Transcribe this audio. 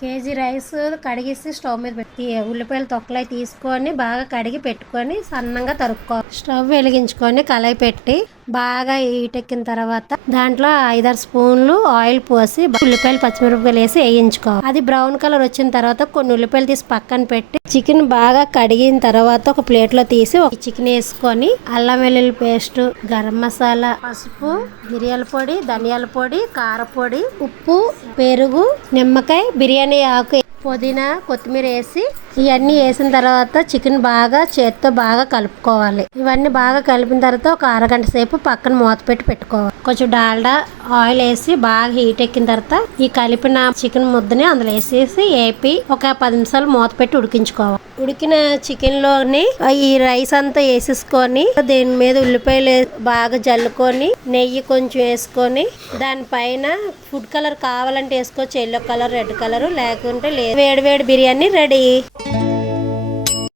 KG rice కడిగేసి stove మీద పెట్టి ఉల్లిపాయలు తొక్కలై తీసుకొని బాగా కడిగి పెట్టుకొని సన్నంగా తరుక్కోవాలి. స్టవ్ వెలిగించుకొని కళాయి పెట్టి బాగా హీట్ ఎక్కిన తర్వాత దాంట్లో 5-6 స్పూన్లు ఆయిల్ పోసి ఉల్లిపాయలు పచ్చిమిరపకాయలు వేసి వేయించుకోవాలి. అది బ్రౌన్ కలర్ వచ్చిన తర్వాత కొన్ని ఉల్లిపాయలు తీసి పక్కన పెట్టి చికెన్ బాగా కడిగిన తర్వాత ఒక ప్లేట్ లో తీసి ఒక చికెన్ వేసుకొని అల్లం వెల్లుల్లి పేస్ట్, గరం మసాలా, పసుపు, మిరియాల పొడి, ధనియాల పొడి, కారపొడి, ఉప్పు, పెరుగు, నిమ్మకాయ, బిర్యానీ ఆకు, పుదీనా, కొత్తిమీర వేసి ఇవన్నీ వేసిన తర్వాత చికెన్ బాగా చేత్తో బాగా కలుపుకోవాలి. ఇవన్నీ బాగా కలిపిన తర్వాత ఒక అరగంట సేపు పక్కన మూత పెట్టి పెట్టుకోవాలి. కొంచెం డాల్డా ఆయిల్ వేసి బాగా హీట్ ఎక్కిన తర్వాత ఈ కలిపిన చికెన్ ముద్దని అందులో వేసేసి వేపి ఒక 10 నిమిషాలు మూత పెట్టి ఉడికించుకోవాలి. ఉడికిన చికెన్ లోని ఈ రైస్ అంతా వేసేసుకొని దీని మీద ఉల్లిపాయలు బాగా జల్లుకొని నెయ్యి కొంచెం వేసుకొని దానిపైన ఫుడ్ కలర్ కావాలంటే వేసుకోవచ్చు, ఎల్లో కలర్, రెడ్ కలర్, లేకుంటే లేదు. వేడి వేడి బిర్యానీ రెడీ.